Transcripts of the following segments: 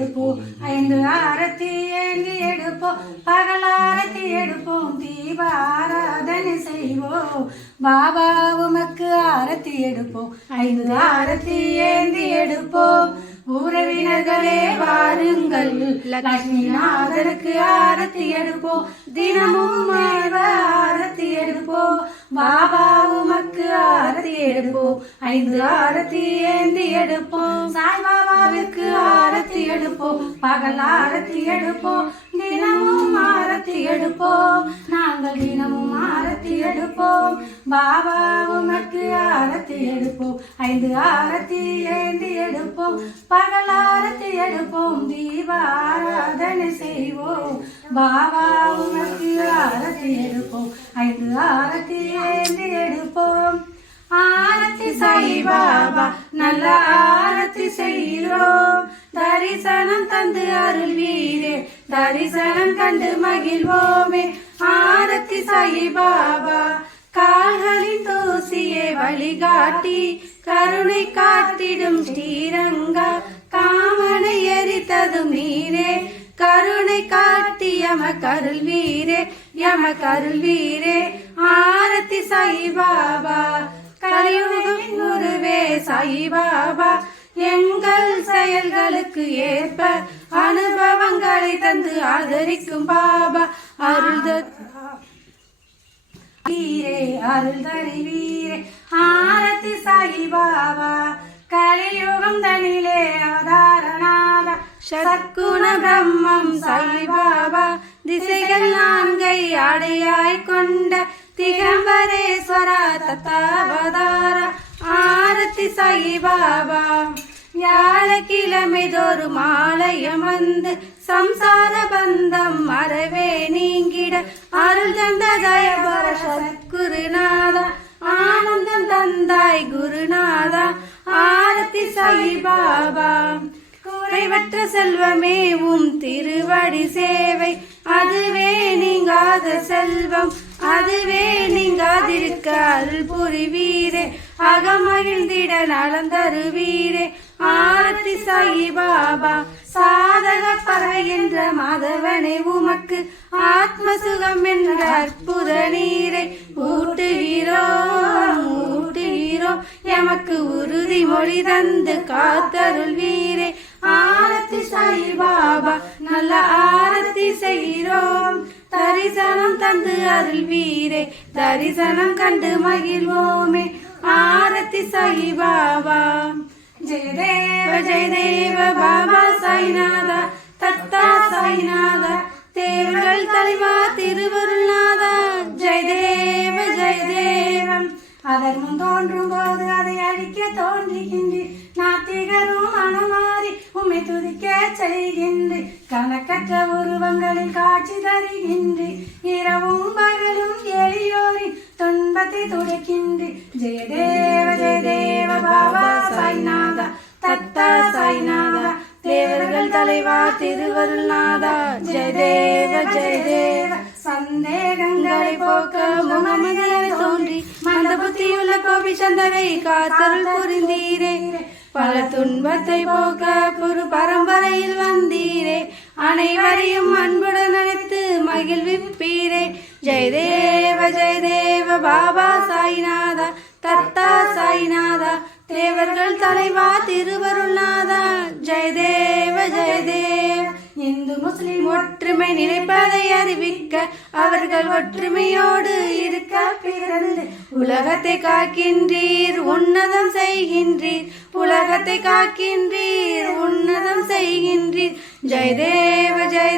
எடுப்போம் 5 ஆரத்தி ஏந்தி எடுப்போம் பகலாரத்தி எடுப்போம் தீப ஆராதனை செய்வோம் பாபா உமக்கு ஆரத்தி எடுப்போம் 5 ஆரத்தி ஏந்தி எடுப்போம் உறவினர்களே வாருங்கள் லட்சுமிநாதனுக்கு ஆரத்தி எடுப்போம் தினமும் ஆரத்தி எடுப்போம் பாபா உமக்கு ஆரத்தி எடுப்போம் 5 ஆரத்தி ஏந்தி எடுப்போம் சாய்பாபாவிற்கு ஆரத்தி எடுப்போம் பகல் ஆரத்தி எடுப்போம் தினமும் ஆரத்தி எடுப்போம் நாங்கள் தினமும் ஆரத்தி எடுப்போம் பாபா உமக்கு ஆரத்தி எடுப்போம் 5 ஆரத்தி ஏந்தி எடுப்போம் பகல் ஆரத்தி எடுப்போம் தீப ஆராதனை செய்வோம் பாபா உமக்கு ஆரத்தி எடுப்போம் 5 ஆரத்தி ஏந்தி எடுப்போம் ஆரத்தி சாய் பாபா நல்ல ஆரத்தி செய்கிறோம் தரிசனம் தந்து அருள்வீரே தரிசனம் கண்டு மகிழ்வோமே ஆரத்தி சாய் பாபா கால்களின் தூசியை வழிகாட்டி கருணை காட்டிடும் ஸ்ரீரங்கா காமனை எரித்ததும் நீரே கருணை காட்டி எமக்கருள் வீரே ஆரத்தி சாய் பாபா கலியுகம் குருவே சாய் பாபா எங்கள் செயல்களுக்கு ஏற்ப அனுபவங்களை தந்து ஆதரிக்கும் பாபா அருள் தருவீரே ஆரத்தி சாய் பாபா கலியுகம் தனிலே அவதாரநாதா சத்குண பிரம்மம் சாய் பாபா திசைகள் 4 அடையாய் கொண்ட திகம்பரேஸ்வரா தத்தாவதாரா ஆரத்தி சாய் பாபா வியாழக்கிழமை தோறும் ஆலயம் வந்து சம்சார பந்தம் அறவே நீங்கிட அருள் தந்த தயபர சத்குருநாதா ஆனந்தம் தந்தாய் குருநாதா ஆரத்தி சாய் பாபா குறைவற்ற செல்வமே திருவடி சேவை அதுவே நீங்காத செல்வம் அதுவே நீங்காதிருக்க அருள் புரிவீரே அகமகிழ்ந்திட நலம் தருவீரே ஆரத்தி சாய் பாபா சாதக பறவை என்ற மாதவனை உமக்கு ஆத்ம சுகம் என்ற அற்புத நீரை ஊட்டுகிறோம் எமக்கு உறுதிமொழி தந்து காத்தருள் வீரே ஆரத்தி சாய் பாபா நல்ல ஆரத்தி செய்கிறோம் தரிசனம் தந்து அருள் வீரே தரிசனம் கண்டு மகிழ்வோமே ஆரத்தி சாய் பாபா ஜெய தேவ பாபா சாய்நாதா தத்தா சாய்நாதா தேவர்கள் தலைவா திருவருள்நாதா ஜெய தேவம் அதர்மம் தோன்றும் போது அதை அழிக்க தோன்றுகின்றீர் நாத்திகரும் மனமாறி உம்மை துதிக்க செய்கின்றீர் கணக்கற்ற உருவங்களில் காட்சி தருகின்றீர் இரவும் பகலும் எளியோரின் துன்பத்தை துடைக்கின்றீர் ஜெய தேவ பாபா சாய்நாதா தத்தா சாய்நாதா தேவர்கள் தலைவா திருவருள்நாதா ஜெய தேவ சந்தேகங்களை போக்க முகமதியாய் தோன்றி மந்த புத்தியுள்ள கோபி சந்தரை காத்தருள் புரிந்தீரே பல துன்பத்தை போக்க புரு பரம்பரையில் வந்தீரே அனைவரையும் அன்புடன் அழைத்து மகிழ்விப்பீரே ஜெய தேவ பாபா சாய்நாதா தத்தா சாய்நாதா தேவர்கள் தலைவா திருவருள்நாதா ஜெய தேவ இந்து முஸ்லிம் ஒற்றுமை நினைப்பதை அறிவிக்க அவர்கள் ஒற்றுமையோடு இருக்க பிறந்து உலகத்தை காக்கின்றீர் உன்னதம் செய்கின்றீர் உலகத்தை காக்கின்றீர் உன்னதம் செய்கின்றீர் ஜெய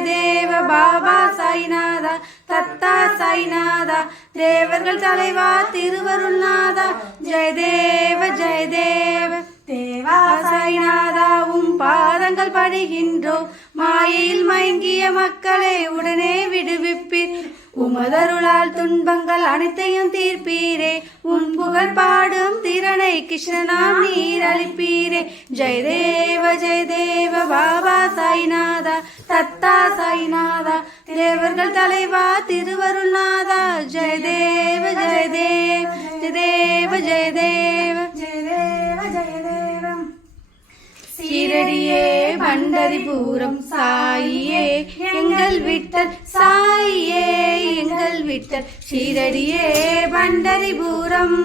தேவ பாபா சாய்நாதா தத்தா சாய்நாதா தேவர்கள் தலைவா திருவருள்நாதா ஜெய தேவ தேவா சாய்நாதா பாதங்கள் படுகின்றோம் மாயையில் மயங்கிய மக்களை உடனே விடுவிப்பீர் உமதருளால் துன்பங்கள் அனைத்தையும் தீர்ப்பீரே உன் புகழ் பாடும் திறனை கிருஷ்ணனாம் நீர் அளிப்பீரே ஜெய தேவ பாபா சாய்நாதா தத்தா சாய்நாதா தேவர்கள் தலைவா திருவருள்நாதா ஜெய தேவ ஷீரடியே பண்டரிபுரம் சாயியே எங்கள் விட்டல் சாயியே எங்கள் விட்டல் ஷீரடியே பண்டரிபுரம்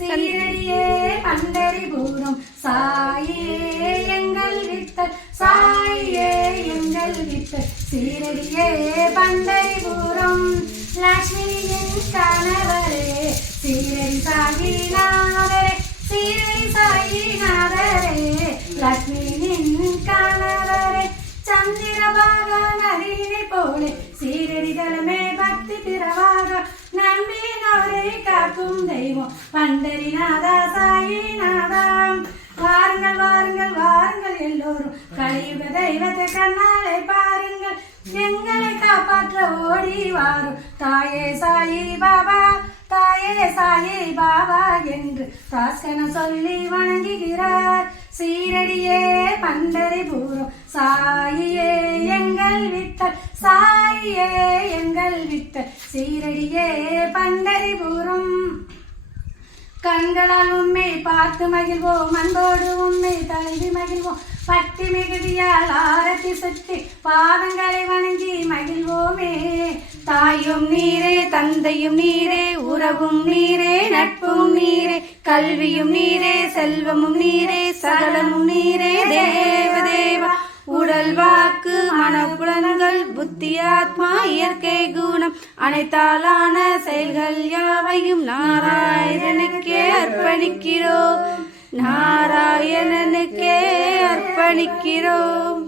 ஷீரடியே பண்டரிபுரம் சாயியே எங்கள் விட்டல் சாயியே எங்கள் விட்டல் ஷீரடியே பண்டரிபுரம் லக்ஷ்மியின் கணவரே ஷீரடி சாயிநாதரே ஷீரடி சாயிநாதரே லக்ஷ்மியின் கணவரே சந்திரபாக நதியினை போலே ஷீரடி தலமே பக்தி பிறவாக நம்பினோரை காக்கும் தெய்வம் பண்டரிநாதா சாயிநாதா வாருங்கள் வாருங்கள் வாருங்கள் எல்லோரும் கலியுக தெய்வத்தை கண்ணாலே பாருங்கள் எங்களை காப்பாற்ற ஓடி வாரும் தாயே சாயி பாபா தாயே சாயி பாபா என்று தாஸ்கன சொல்லி வணங்குகிறார் ஷீரடியே பண்டரிபுரம் சாயியே எங்கள் விட்டல் சாயியே எங்கள் விட்டல் ஷீரடியே பண்டரிபுரம் கண்களால் உண்மை பார்த்து மகிழ்வோம் அன்போடு உண்மை தலைவி மகிழ்வோம் பட்டி மிகுதியால் ஆரத்தி சுற்றி பாதங்களை வணங்கி மகிழ்வோமே தாயும் நீரே தந்தையும் நீரே உறவும் நீரே நட்பும் நீரே கல்வியும் நீரே செல்வமும் நீரே சகலமும் நீரே தேவதேவா உடல் வாக்கு மனப்புலன்கள் புத்தி ஆத்மா இயற்கை குணம் அனைத்தாலான செயல்கள் யாவையும் நாராயணனுக்கே அர்ப்பணிக்கிறோம் நாராயணனுக்கே அர்ப்பணிக்கிறோம்.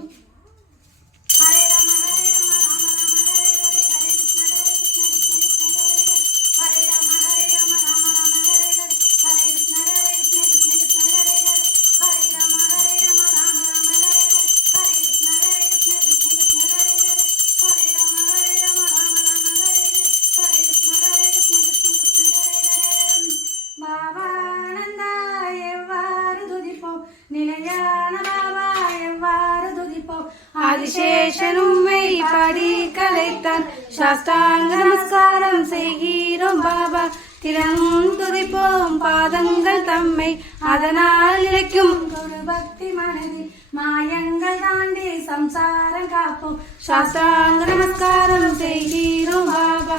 ஆதிசேஷன் உம்மை பாடி கலைத்தான் சாஷ்டாங்க நமஸ்காரம் செய்கிறோம் பாபா தினமும் துதிப்போம் பாதங்கள் தம்மை அதனால் இழைக்கும் ஒரு பக்தி மனதில் மாயங்கள் தாண்டி சம்சாரம் காப்போம் சாஷ்டாங்க நமஸ்காரம் செய்கிறோம் பாபா